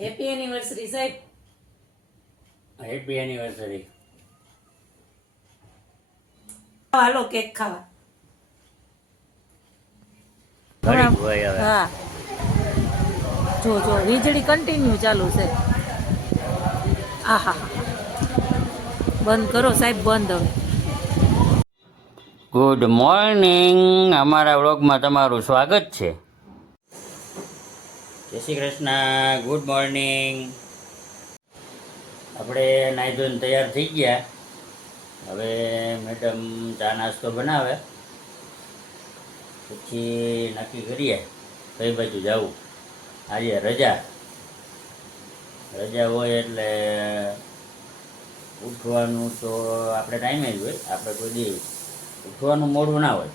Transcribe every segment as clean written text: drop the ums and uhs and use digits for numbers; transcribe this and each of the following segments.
Happy anniversary સાહેબ. Happy anniversary. હાલો cake ખાવા. ઘડી હોય હવે. હા જો જો વીજળી કન્ટિન્યુ ચાલુ છે. આહા બંધ કરો સાહેબ, બંધ હવે. Good morning. અમારા વ્લોગમાં તમારું સ્વાગત છે. જય શ્રી કૃષ્ણ. Good morning. આપણે નાહી ધોઈને તૈયાર થઈ ગયા. હવે મેડમ ચા નાસ્તો બનાવે પછી નક્કી કરીએ કઈ બાજુ જવું. આજે રજા હોય એટલે ઉઠવાનું તો આપણે ટાઈમે જ હોય. આપણે કોઈ દી ઉઠવાનું મોડું ના હોય.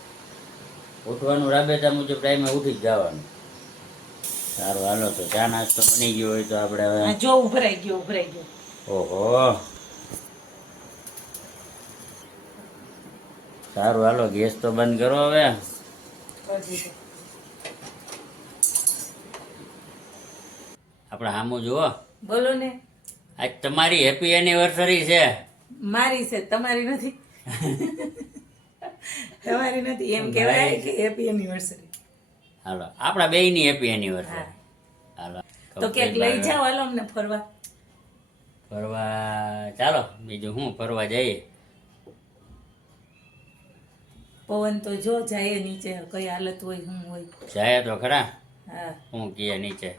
ઉઠવાનું રાબેતા મુજબ ટાઈમે ઉઠી જ જવાનું. સારું હાલો તો ચા નાસ્તો બની ગયો હોય તો આપણે હવે જો ઉભરાઈ ગયો. ઓહો સારું હાલો ગેસ તો બંધ કરો હવે. આપણે સામું જુઓ. બોલો ને. આજ તમારી હેપી એનિવર્સરી છે. મારી છે, તમારી નથી. તમારી નથી એમ કહેવાય કે હેપી એનિવર્સરી. હાલો આપણા બેયની હેપી એનિવર્સરી. હા. હાલો તો કેક લઈ જાઓ હાલો અમને ફરવા. ચાલો બીજું શું ફરવા જઈએ. પવન તો જો જાય નીચે, કઈ હાલત હોય શું હોય. જાય તો ખરા. હા હું કીએ નીચે.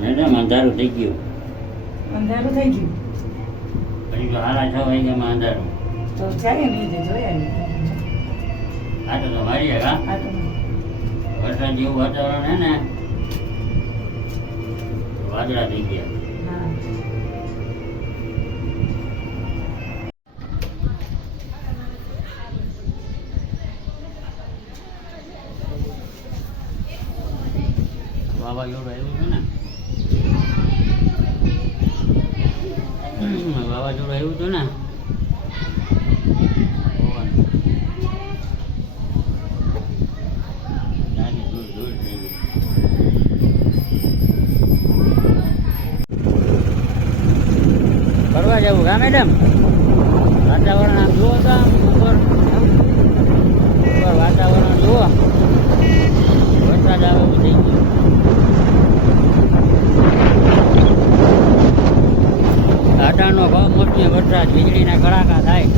મેડમ અંધારું થઈ ગયું. અંધારું થઈ ગયું પછી તો હારા 6 વાગ્યામાં અંધારું. તો જાય નીચે જોયા. આ તો મારી હા વરસાદ જેવું વાતાવરણ હે ને, વાદળા થઈ ગયા. વાવાઝોડું આવ્યું છે ને, વાવાઝોડું આવ્યું હતું ને. ફરવા જવું કા મેડમ? વાતાવરણ આમ જુઓ તો આમ ઉપર વાતાવરણ જુઓ. વરસાદ આવે એવું થઈ ગયું. આટાનો ભાવ મોટી વરસાદ, વીજળીના કડાકા થાય.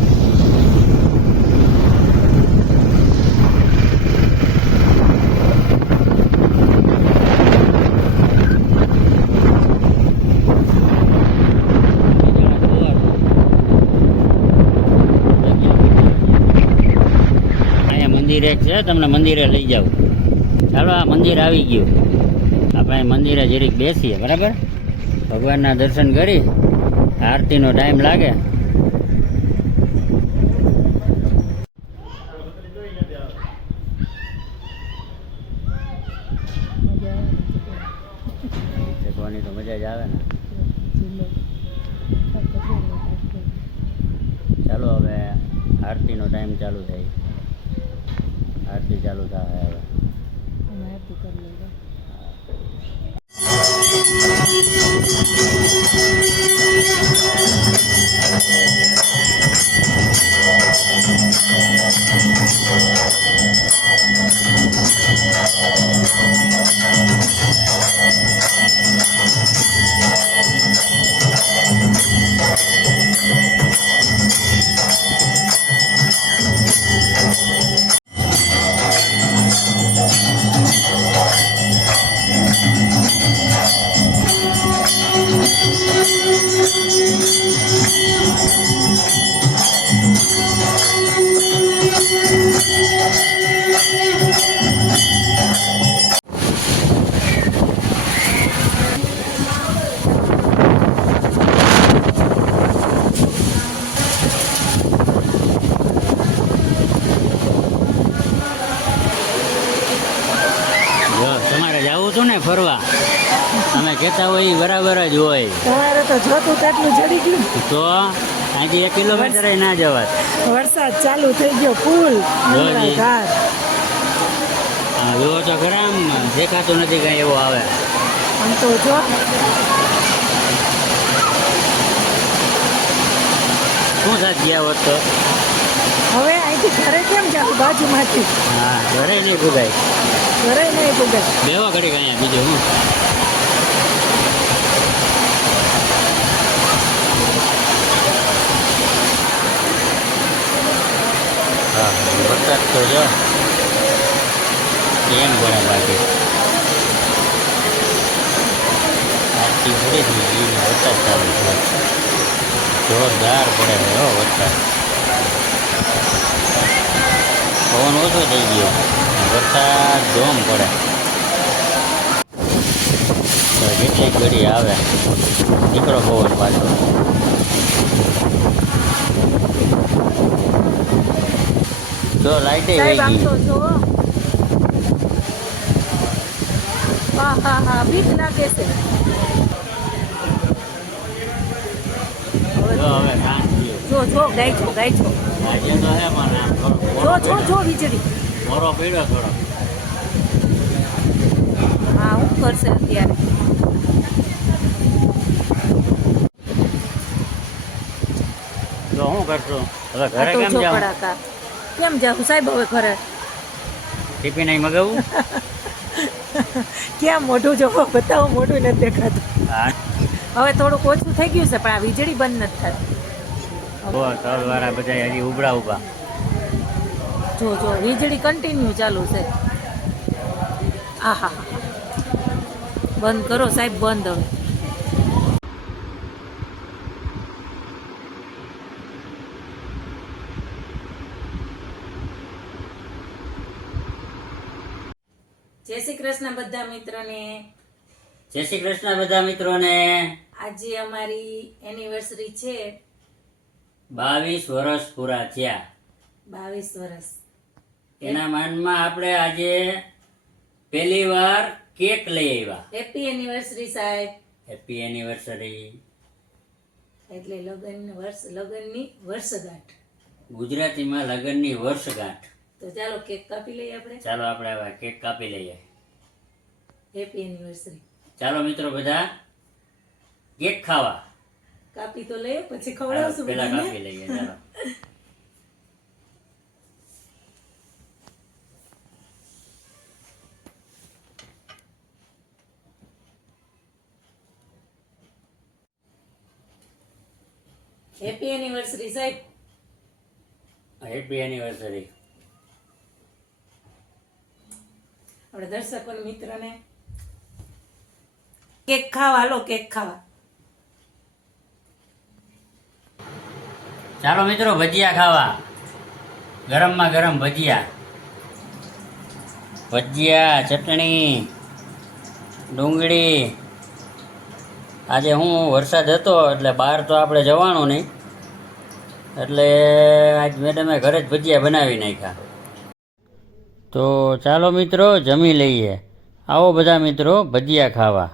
મંદિર એક છે, તમને મંદિરે લઈ જાઉં. ચાલો આ મંદિર આવી ગયું. આપણે મંદિરે જરીક બેસીએ, બરાબર? ભગવાનના દર્શન કરી. આરતીનો ટાઈમ લાગે. શીખવાની તો મજા જ આવે ને. ચાલો હવે આરતીનો ટાઈમ ચાલુ થાય. આરતી ચાલુ થાય હવે. ફરવા અમે કહેતા હોય ઈ બરાબર જ હોય. તમારે તો જોતું તેટલું જડી ગયું. તો અહીંથી 1 કિલોમીટર ના જવાત. વરસાદ ચાલુ થઈ ગયો ફૂલ જોજી. ઘાટ. હા જોવો તો ખરા આમ દેખાતું નથી કાંઈ એવો આવે. આમ તો જો શું સાથ ગયા હોત તો? હવે અહીંથી ઘરે કેમ જાવ બાજુમાંથી? હા ઘરે નહીં ભૂગાય. ઘરે નહીં પૂગાય. બેવા ઘડી અહીંયા બીજું હું. હા વરસાદ તો જો કેમ પડે બાકી આજથી પૂરી થઈ ગઈ ને વરસાદ ચાલુ છે. જોરદાર પડે છે હો વરસાદ. પવન ઓછો થઈ ગયો વરસાદ જોમ પડે. તો કેટલીક ઘડી આવે નીકળો પવન પાછો. જો લાઈટે સાહેબ આમ વહી તો ગઈ. જોવો. હા હા હા બીક લાગે છે. જો હવે શાંત થયું. જો જો ગાય છો આજે તો હે પણ આમ થોડો જો જો જો વીજળી. મોરો પડ્યો થોડો. હા હું કરશે અત્યારે. તો શું કરશું હવે આ ઘરે તો કેમ જો જાવ? કડાકા. કેમ જાઉં સાહેબ હવે ઘરે? ટિફિન અહીં મગાવું? ક્યાં મોઢું જોવો બતાવો મોઢું નથી દેખાતું. હા હવે થોડુંક ઓછું થઈ ગયું છે પણ આ વીજળી બંધ નથી થતી. બહુ તલવાળા બધા હજી ઉભરા ઉભા. જો જો વીજળી કન્ટિન્યુ ચાલુ છે. આહા બંધ કરો સાહેબ બંધ હવે. જય શ્રી કૃષ્ણ બધા મિત્રોને. જય શ્રી કૃષ્ણ બધા મિત્રોને. આજે અમારી એનિવર્સરી છે 22 વર્ષ પૂરા થયા. 22 વર્ષ. એના માનમાં આપણે આજે પહેલી વાર કેક લઈ આવ્યા. હેપી એનિવર્સરી સાહેબ. Happy anniversary. એટલે લગ્નની વર્ષગાંઠ. ગુજરાતીમાં લગ્નની વર્ષગાંઠ. તો ચાલો કેક કાપી લઈએ આપણે. ચાલો આપણે હવે કેક કાપી લઈએ. Happy anniversary. ચાલો મિત્રો બધા કેક ખાવા. કાપી તો લઈએ પછી ચાલો, ખવડાવશું પહેલા બધાને. કાપી લઈએ ચાલો. હેપી એનિવર્સરી સાહેબ. Happy anniversary. આપણે દર્શકો મિત્રોને કેક ખાવા હાલો કેક ખાવા. ચાલો મિત્રો ભજીયા ખાવા. ગરમમાં ગરમ ભજીયા. ભજીયા ચટણી ડુંગળી. આજે હું વરસાદ હતો એટલે બહાર તો આપણે જવાનું નહીં એટલે આજ મેડમે ઘરે જ ભજીયા બનાવી નાખ્યા. તો ચાલો મિત્રો જમી લઈએ. આવો બધા મિત્રો ભજીયા ખાવા.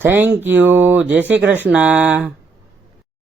Thank you. જય શ્રી કૃષ્ણ.